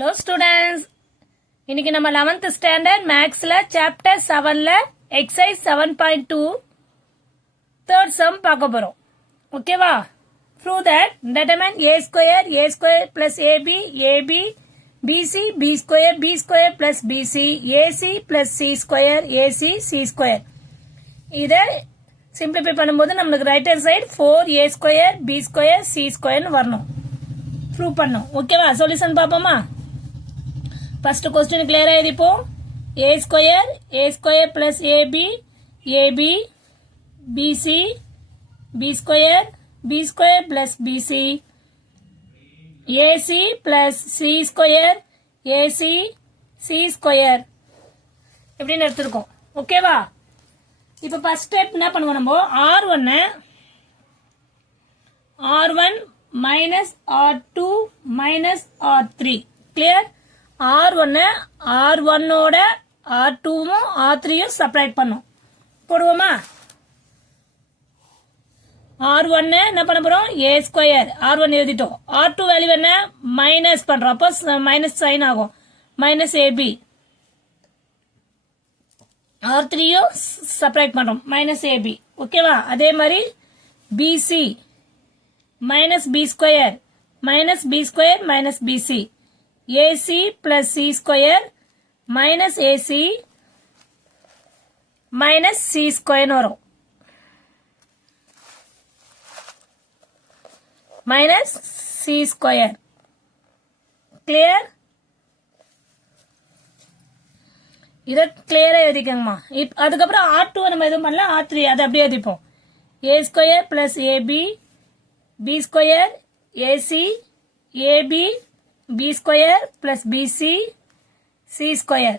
Hello students, இன்னைக்கு நம்ம 11th standard mathsல chapter 7ல exercise 7.2 third sum பார்க்க போறோம். ஓகேவா? Prove that determine a square plus ab, bc, b square plus bc, ac plus c square, ac, c square. இத simplify பண்ணும்போது நமக்கு right hand side 4a square, b square, c square வரணும். Prove பண்ணோம். ஓகேவா? Solution பாப்போமா? First question clear ஆயிருப்போம். a square plus ab, bc, b square plus bc, ac plus c square, ac, c square. எப்படின்னு எடுத்துருக்கோம். ஓகேவா? இப்போ first step என்ன பண்ணுவோம் நம்ம r1 minus r2 minus r3. Clear? R1 ஓட R2 R3 செப்பரேட் பண்ணும். போடுவோமா? R1 என்ன பண்ண போறோம்? A square. R1 எழுதிட்டோம். R2 வேல்யூ என்ன? மைனஸ் பண்றோம். அப்போ மைனஸ் சைன் ஆகும். Minus AB. R3 செப்பரேட் பண்றோம். Minus AB. ஓகேவா? அதே மாதிரி BC minus B square minus BC. AC plus C square minus AC minus C square வரும். minus C square. Clear? இத கிளியரா எழுதிக்கங்கம்மா. அதுக்கப்புறம் R2 நம்ம எதுவும் பண்ணல, R3 அதை அப்படியே எழுதிப்போம். A square plus AB, B square, AC, AB, b square plus bc, c square.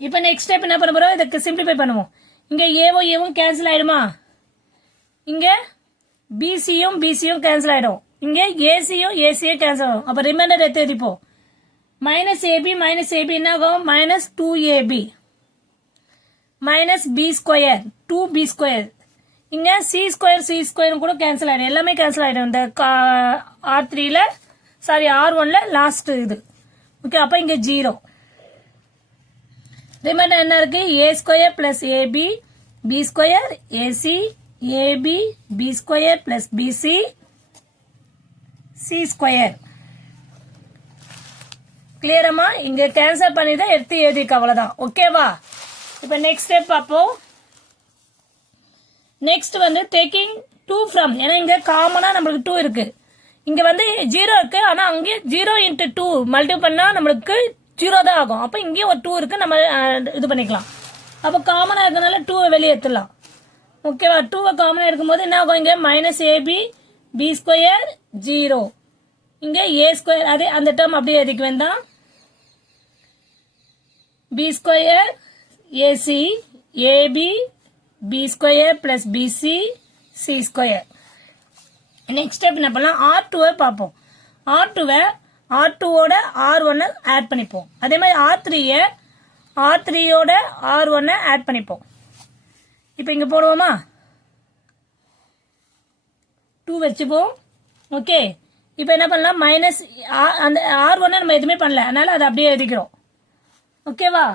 இப்போ next step என்ன பண்ண போறோம்? இதுக்கு simplify பண்ணுவோம். இங்க ஏவும் cancel ஆயிடுமா? இங்க bcயும் cancel ஆயிடும். இங்க acயும் cancel ஆகும். அப்ப remainder எடுத்து எழுதிப்போம். minus ab என்ன ஆகும்? minus 2ab minus b square 2b square. இங்க c square கூட cancel ஆயிடும். எல்லாமே cancel ஆயிடும். இந்த r3ல சாரி R1ல லாஸ்ட் இது. ஓகே, அப்ப இங்க 0. ரிமைண்டர் என்ன இருக்கு? a square plus ab, b square ac, ab, b square plus bc, c square. கிளியரமா? இங்க கேன்சல் பண்ணி தான் எடுத்து எழுதிக்க, அவ்வளவுதான். ஓகேவா? இப்ப நெக்ஸ்ட் ஸ்டெப் பார்ப்போம். நெக்ஸ்ட் டேக்கிங் 2 ஃப்ரம், ஏன்னா இங்க காமனா நம்மளுக்கு 2 இருக்கு. இங்க 0 இருக்கு, ஆனா அங்கே 0 into 2 மல்டிபிள் பண்ணா நம்மளுக்கு 0 தான் ஆகும். அப்ப இங்கே ஒரு 2 இருக்கு, நம்ம இது பண்ணிக்கலாம். அப்ப காமனா இருக்கனால 2 வெளியே எடுத்துடலாம். ஓகேவா? 2 காமனா இருக்கும்போது என்ன ஆகும்? இங்க மைனஸ் ஏபி, பி ஸ்கொயர் 0, இங்க ஏ ஸ்கொயர், அதே அந்த டேர்ம் அப்படியே எதுக்கு வேண்டாம். B square AC, AB, B square plus BC, C square. Next step என்ன பண்ணலாம்? R2 பார்ப்போம். R2 ஓட R1 ஆட் பண்ணிப்போம். அதே மாதிரி R3 ஓட R1 ஆட் பண்ணிப்போம். இப்போ இங்க போடுவோமா? 2 வச்சுப்போம். ஓகே, இப்போ என்ன பண்ணலாம்? மைனஸ் அந்த R1 நம்ம எதுவுமே பண்ணல, அதனால அதை அப்படியே எழுதிக்கிறோம். ஓகேவா?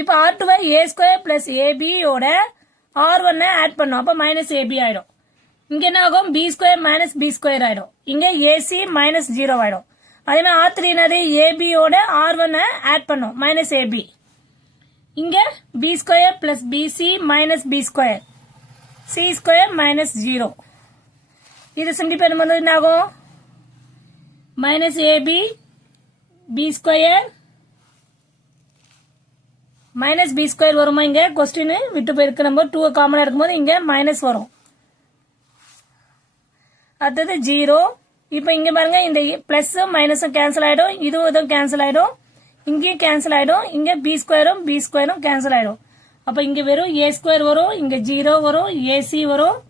இப்போ R2 a square plus ab ஓட R1 ஆட் பண்ணோம். அப்ப மைனஸ் AB ஆயிடும். இங்க என்ன ஆகும்? B square minus B square ஆயிடும். இங்க AC மைனஸ் 0 ஆயிடும். அதே மாதிரி R3 என்னது? AB ஓட R1 ஆட் பண்ணோம். Minus AB. இங்க B square plus BC minus B square, C square minus 0. இது சிம்பிளிஃபை பண்ணும்போது என்ன ஆகும்? Minus AB, B square minus B square வருமா? இங்க கொஸ்டின் விட்டு போயிருக்கு. நம்ம 2 காமனா இருக்கும்போது இங்க மைனஸ் வரும். அடுத்தது 0. இப்ப இங்க பாருங்க, இந்த பிளஸ் மைனஸும் கேன்சல் ஆயிடும், இதுவும் கேன்சல் ஆயிடும், இங்கேயும் கேன்சல் ஆயிடும். இங்க பி ஸ்கொயரும் கேன்சல் ஆயிடும். அப்ப இங்க வெறும் ஏ ஸ்கொயர் வரும், இங்க 0 வரும், ஏசி வரும்,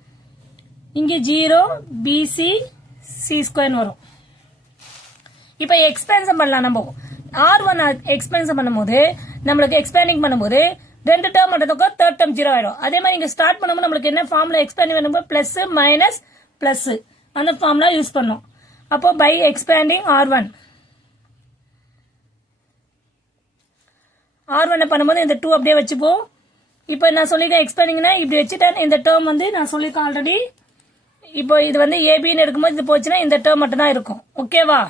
இங்க 0, பிசி, சி ஸ்கொயர் வரும். இப்ப எக்ஸ்பேன்ஷன் பண்ணலாம். நம்ம R1 எக்ஸ்பேன்ஷன் பண்ணும்போது நம்மளுக்கு எக்ஸ்பேண்டிங் பண்ணும்போது 2 டேர்ம் மட்டும் தேர்ட் டேர்ம் 0 ஆயிடும். அதே மாதிரி இங்க ஸ்டார்ட் பண்ணும்போது நம்மளுக்கு என்ன ஃபார்முலா எக்ஸ்பேண்ட் பண்ணும்போது பிளஸ் மைனஸ் பிளஸ் அந்த ஃபார்முலா யூஸ் பண்ணோம். அப்போ by expanding R1 R1 பண்ணும்போது இந்த 2 அப்படியே வச்சுப்போம். இப்போ நான் சொல்லிருக்கேன் எக்ஸ்பேண்டிங்னா இப்படி வச்சுட்டேன். இந்த டேர்ம் வந்து நான் சொல்லிருக்கேன் ஆல்ரெடி. இப்போ இது வந்து ஏபின்னு எடுக்கும்போது இது போச்சுன்னா இந்த டேர்ம் மட்டும் தான் இருக்கும். ஓகேவா?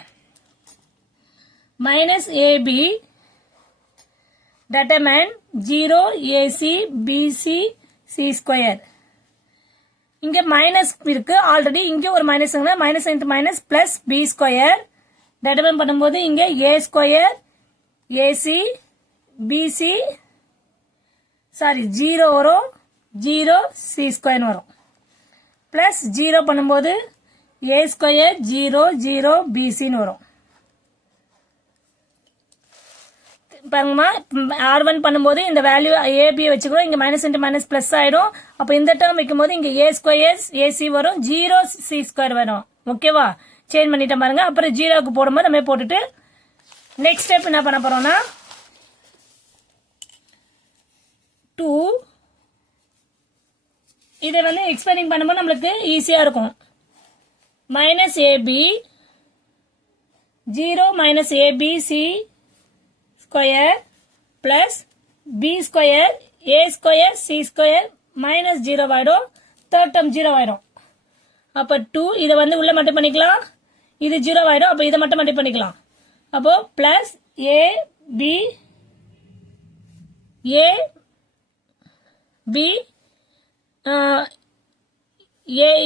Minus A determine 0 AC BC C square. இங்க மைனஸ் இருக்கு ஆல்ரெடி. இங்க ஒரு minus minus into minus plus B square. determine பண்ணும்போது இங்க A square AC BC sorry 0 வரும் 0 சி ஸ்கொயர் வரும். பிளஸ் 0 பண்ணும்போது ஏ ஸ்கொயர் 0 0 பிசின்னு வரும். பாருங்கம்மா R1 பண்ணும்போது இந்த வேல்யூ ஏபி வச்சுக்கிறோம். இங்க மைனஸ் இன்டு மைனஸ் பிளஸ் ஆயிடும். அப்ப இந்த டேர்ம் வைக்கும்போது இங்க ஏ ஸ்கொயர் ஏசி வரும் 0 சி ஸ்கொயர் வரும். ஓகேவா? சேஞ்ச் பண்ணிட்டேன் பாருங்க. அப்புறம் 0க்கு போடும்போது நம்ம போட்டுட்டு நெக்ஸ்ட் ஸ்டெப் என்ன பண்ண போறோம்னா 2 இதை வந்து எக்ஸ்பேண்டிங் பண்ணும்போது நம்மளுக்கு ஈஸியா இருக்கும். Minus a b 0 minus a b c square plus B square a square c square minus 0 ஆயிடும். தேர்ட் டேர்ம் 0 ஆயிடும். அப்ப 2 இதை வந்து உள்ள மட்டும் பண்ணிக்கலாம். இது 0 ஆயிடும். அப்ப இதை மட்டும் மட்டும் பண்ணிக்கலாம். அப்போ plus A B A B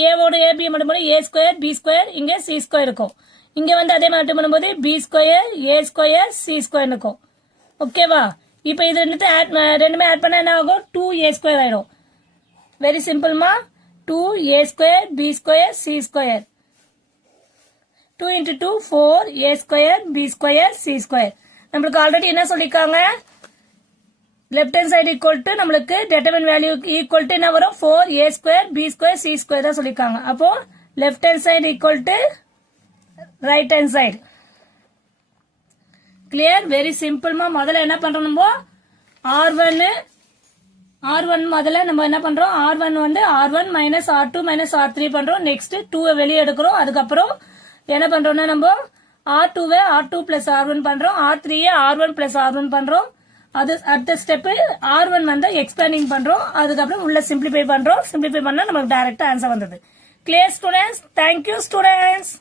ஏவோட ஏபி மட்டும் பண்ணி ஏ ஸ்கொயர் பி ஸ்கொயர் இங்க சி ஸ்கொயர் இருக்கும். இங்க வந்து அதே மட்டும் பண்ணும்போது B square a square c square இருக்கும். ஓகேவா? இப்போ இது ரெண்டுமே ஆட் பண்ணா என்ன ஆகும்? 2a ஸ்கொயர் ஆயிடும். வெரி சிம்பிள்மா. 2a square b square c square 2 into 2 4a square b square c square. நம்மளுக்கு ஆல்ரெடி என்ன சொல்லிருக்காங்க? Left hand side equal to நம்மளுக்கு டெட்டர்மின் வேல்யூ ஈக்குவல் டு என்ன வரும்? 4a square b square c square தான் சொல்லிருக்காங்க. அப்போ left hand side equal to right hand side. Clear? Very சிம்பிள்மா. முதல்ல என்ன பண்றோம்? நம்ம R1 முதல்ல நம்ம என்ன பண்றோம்? R1 வந்து R1 minus R2 minus R3 பண்றோம். நெக்ஸ்ட் 2 வெளியே எடுக்கிறோம். அதுக்கப்புறம் என்ன பண்றோம்னா நம்ம R2 R2 பிளஸ் R1 பண்றோம். R3 R1 பிளஸ் R1 பண்றோம். அது அடுத்த ஸ்டெப் R1 வந்து எக்ஸ்பேண்டிங் பண்றோம். அதுக்கப்புறம் உள்ள சிம்பிளிஃபை பண்றோம். சிம்பிளிஃபை பண்ணா நமக்கு டைரக்டா ஆன்சர் வந்தது. Clear students? Thank you students.